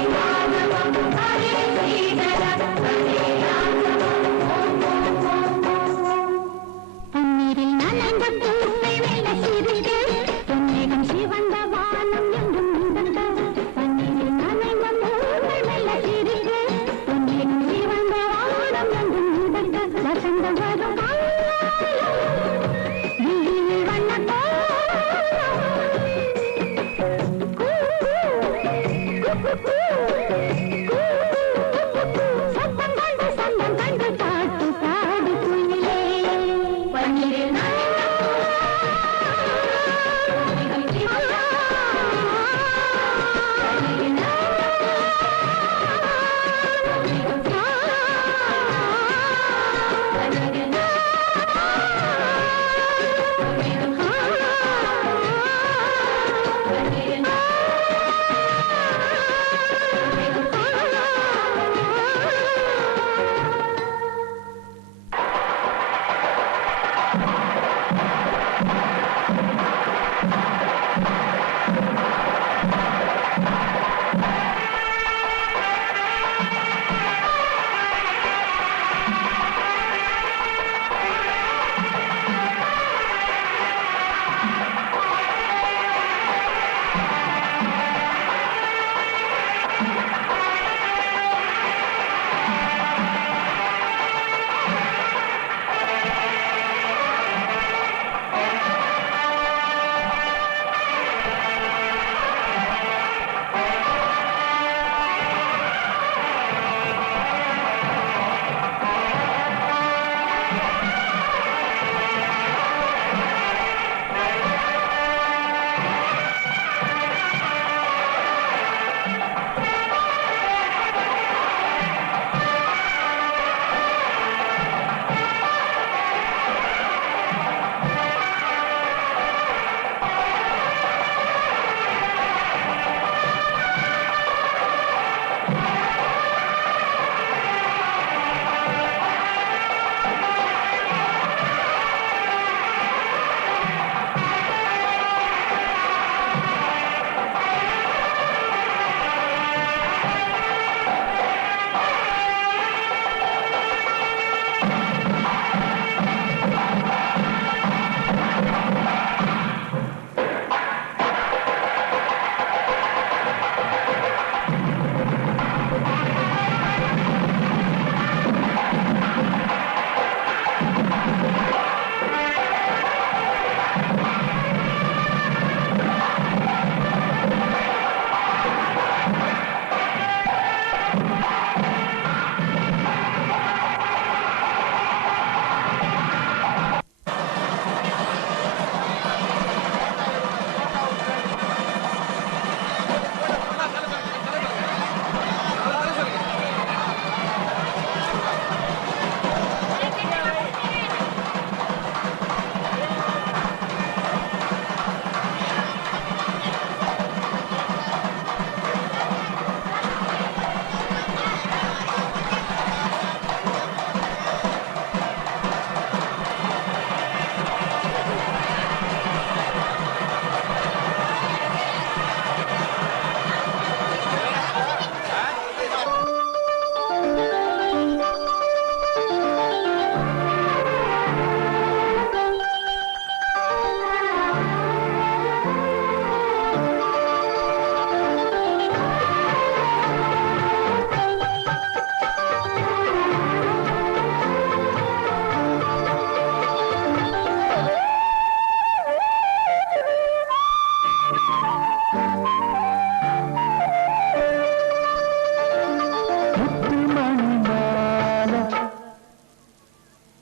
Hare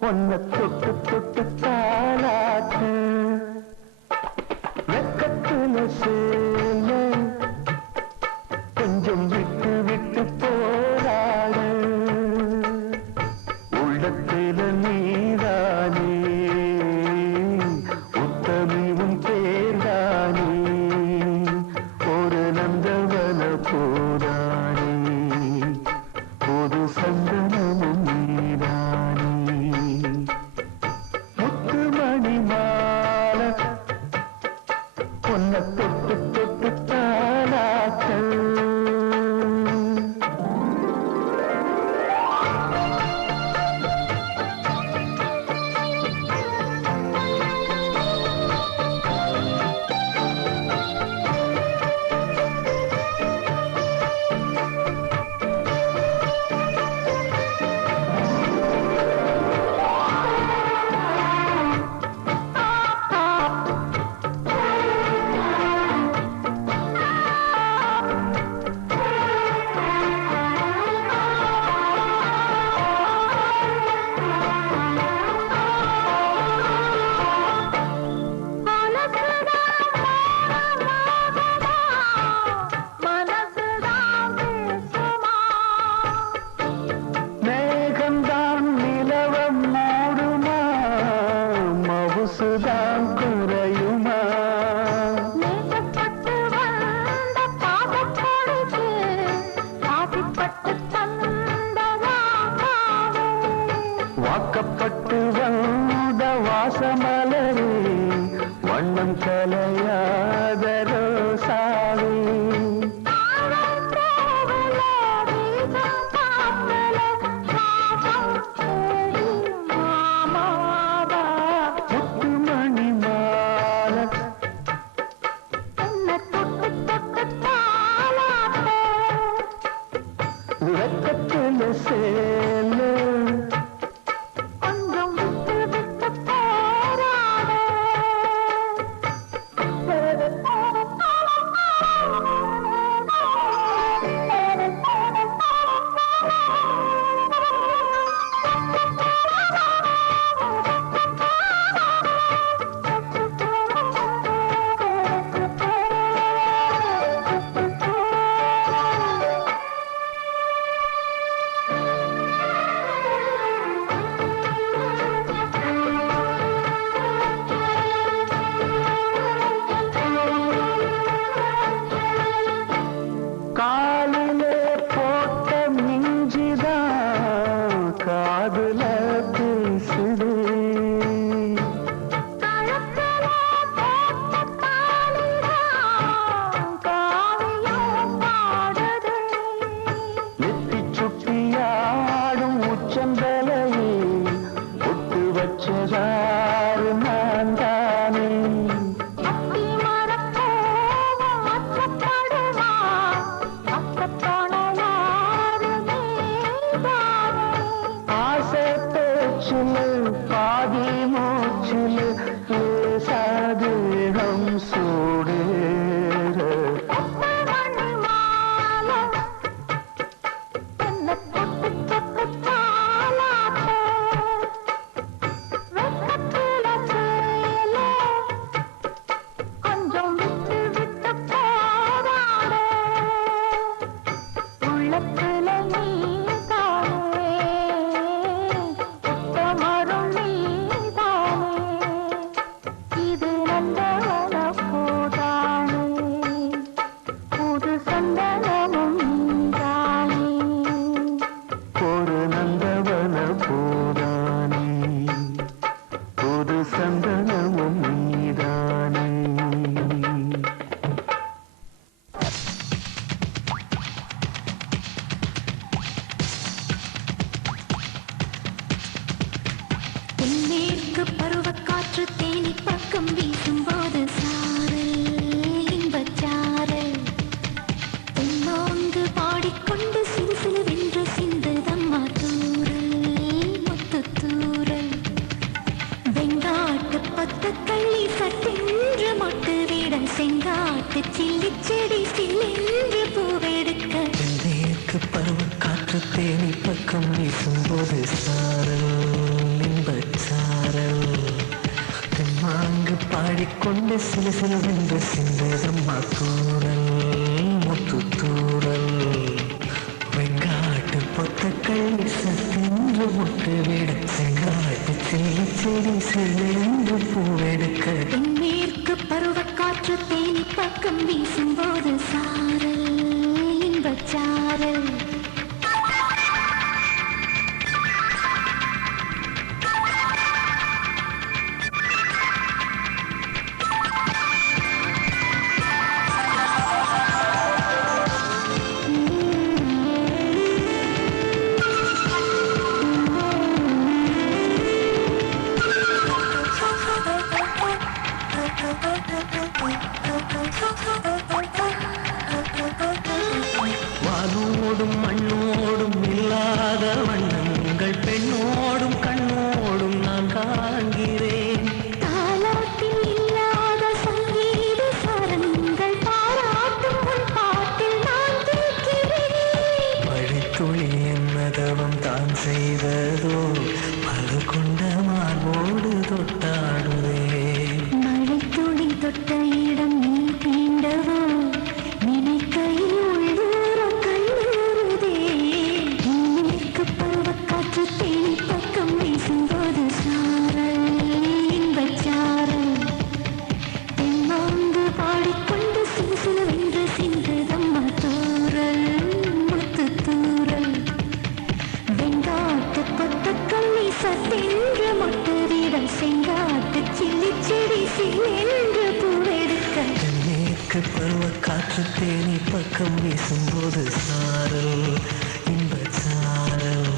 பொன்ன தொட்டு தொட்டு தாலாட்டு வெக்கத்துல சேல கொஞ்சம் விட்டு விட்டு போராட உள்ளத்துல நீதானே உத்தமிவும் பேர்தானே ஒரு நந்தவன போரானே ஒரு சந்தனமும் நீதானே முத்துமணி மாலை பொன்ன தொட்டு தொட்டு தாலாட்டு சுதான் குறையுமா நேசப்பட்டு வந்த பாதத்தோடு ஆசைப்பட்டு தந்தவாவே வாக்கப்பட்டு வந்த வாசமலரே வண்ணம் கலையாத ரோசாவே வெக்கத்துல சேல கொஞ்சம் விட்டு விட்டு போராட காலிலே போட்ட மிஞ்சிதான் காதுல பேசுது நெத்தி சுட்டியாடும் உச்சந்தலையே ஒட்டு வச்சதாறு நான் தானே ஆசை பேச்சுல பாதி மூச்சுல லேசாதேகம் சூடேற கொஞ்சம் விட்டு விட்டு போராட உள்ளத்துல நீதானே உத்தமரும் நீதானே இது நந்தவன போதானே புது சந்தனமும் நீதானே ஒரு நந்தவன போரானே ஒரு சந்தனமும் நீதானே தென்மேற்கு பருவக்காற்று தேனி பக்கம் வீசும்போது சாரல் இன்பச்சாரல் தென்னோங்கு பாடிக்கொண்டு சிறு சிறு வென்று சிந்துதம்மா தூரல் முத்து தூரல் வெங்காட்டு பத்து கள்ளி சட்டென்று மொட்டு விட செங்காட்டு செங்காட்டு சில்லி செடி சில்லென்று பூவெடுக்க தென்மேற்கு பருவக்காற்று தேனி பக்கம் வீசும்போது சாரல் இன்பச்சாரல் தெம்மாங்கு பாடிக்கொண்டு சில சிலவென்று சிந்ததம்மா தூரல் முத்து தூரல் வெங்காட்டு பொத்தக்கள் சத்தென்று முட்டு விட செங்காட்டு செல்லி செடி செல்லென்று பூவெடுக்க தென்மேற்கு பருவக்காற்று தேனி பக்கம் வீசும்போது சாரல் இன்பச்சாரல் வானோடும் மண்ணோடும் இல்லாத வண்ணங்கள் பெண்ணோடும் கண்ணோடும் நான் காண்கிறேன் தாலாட்டில் இல்லாத சங்கீத சரங்கள் பாராட்டும் உன் பாட்டில் நான் கேட்கிறேன் வழித்துளி என்னதவம் தான் செய்ததோ பல கொண்ட மார்போடு தொட்டாடுதே மழைத்துளி தொட்ட இடம் நீ தீண்டவோ நினைக்கையில் உள்ளூரம் கல்லூருதே மேற்கு பருவக்காற்று தேனி பக்கம் வீசும்போது சாரல் இன்பச்சாரல் தெம்மாங்கு பாடிக்கொண்டு சிலுசிலுவென்று சிந்துதம்மா தூரல் முத்து தூரல் வெங்காட்டு கொத்தக்கள்ளி சத்தென்று மொட்டுவிடம் செங்காட்டு சில்லி செடி சில்லென்று பூவெடுக்க தென்மேற்கு பருவக்காற்று தேனி பக்கம் வீசும்போது சாரல் இன்பச்சாரல்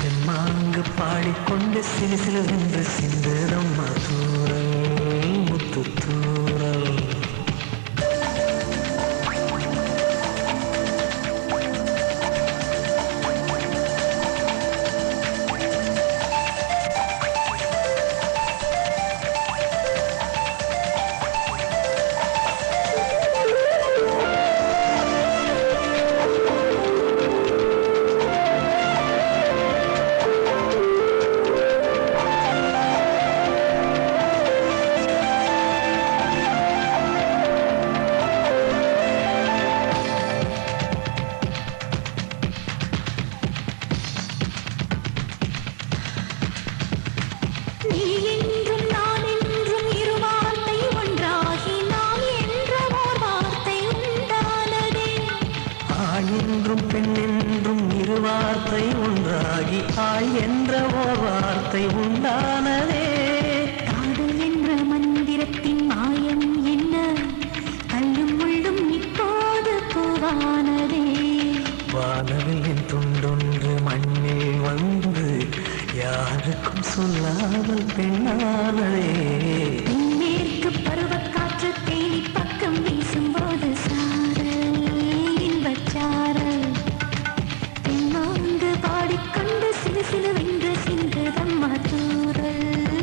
தெம்மாங்கு பாடிக்கொண்டு சிலு சிலுவென்று சிந்ததம்மா தூரல் முத்து தூரல் நீ என்றும் நான் என்றும் இரு வார்த்தை ஒன்றாகி நாம் என்ற ஓர் வார்த்தை உண்டானதே ஆண் என்றும் பெண் என்றும் இரு வார்த்தை ஒன்றாகி ஆய் என்ற ஓர் வார்த்தை உண்டானதே காதல் என்ற மந்திரத்தின் மாயம் என்ன கல்லும் முள்ளும் இப்போது பூவானதே வானவில்லின் துண்டொன்று மண்ணில் வந்து யாருக்கும் சொல்லாமல் பெண்ணானதே தென்மேற்கு பருவக்காற்று தேனி பக்கம் வீசும்போது சாரல் இன்பச்சாரல் தெம்மாங்கு பாடிக்கொண்டு சிலு சிலுவென்று சிந்துதம்மா தூரல்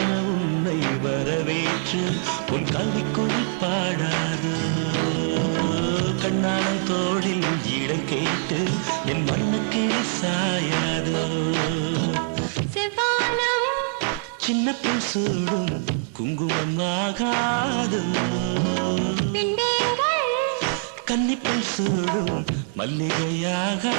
பெண்ணான உன்னை வரவேற்று உன் கவிக்குள் பாடாது கண்ணான தோழில் இடம் கேட்டு என் மண்ணுக்கு சாயாது செவ்வானம் சின்ன பெண் சூடும் குங்குமம் ஆகாது பின்பேங்கள் கன்னிப்பெண் சூடும் மல்லிகையாகாது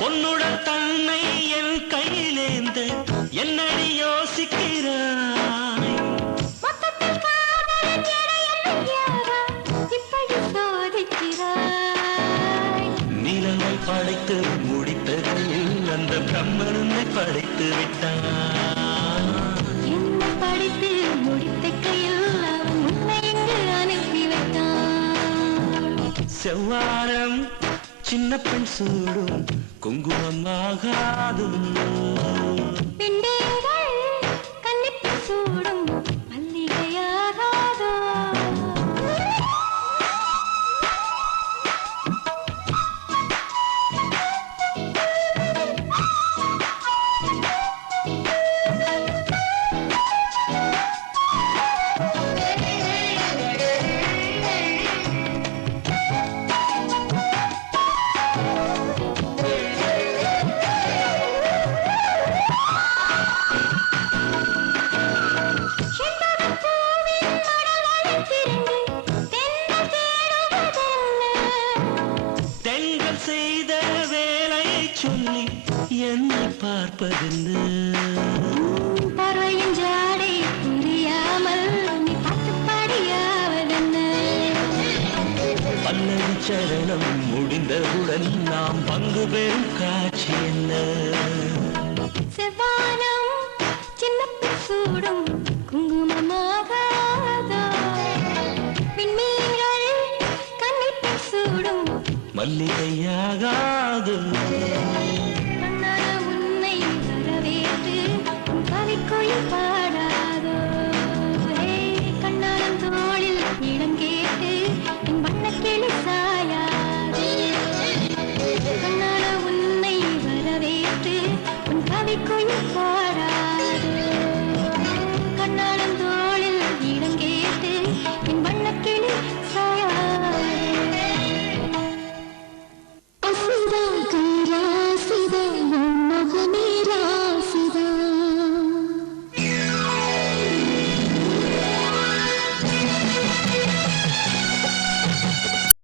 பொன்னுடன் தன்னை என் கையிலேந்த என்னடி யோசிக்கிறாய் மொத்தத்தில் காதலின் எடையல்லையாக இப்படி சோதிக்கிறாய் நிலவை படைத்து முடித்த கையில் அந்த பிரம்மனை படைத்து விட்டான் என்னை படித்து முடித்த கையில் அவன் உன்னை இங்கு அனுப்பி வைத்தான் செவ்வாரம் சின்ன பெண் சூடும் குங்குமம் ஆகாது பின்பேங்கள் கன்னிப்பு சூடும் மல்லிகையாகாதோ தெங்கள் செய்த வேலையை சொல்லி என்னை பார்ப்பதில்லை பார்வையின் ஜாடை புரியாமல் நீ பார்த்து படியாவதென்ன பல்லவி சரணம் முடிந்தவுடன் நாம் பங்கு பெறும் காட்சி என்ன செவ்வானம் சின்ன சூடும் குங்குமமாகாதோ விண்மீன்கள் கன்னிப்பு சூடும் மல்லிகையாகாது கண்ணான உன்னை வரவேற்று உன் கவிக்குயில் பாட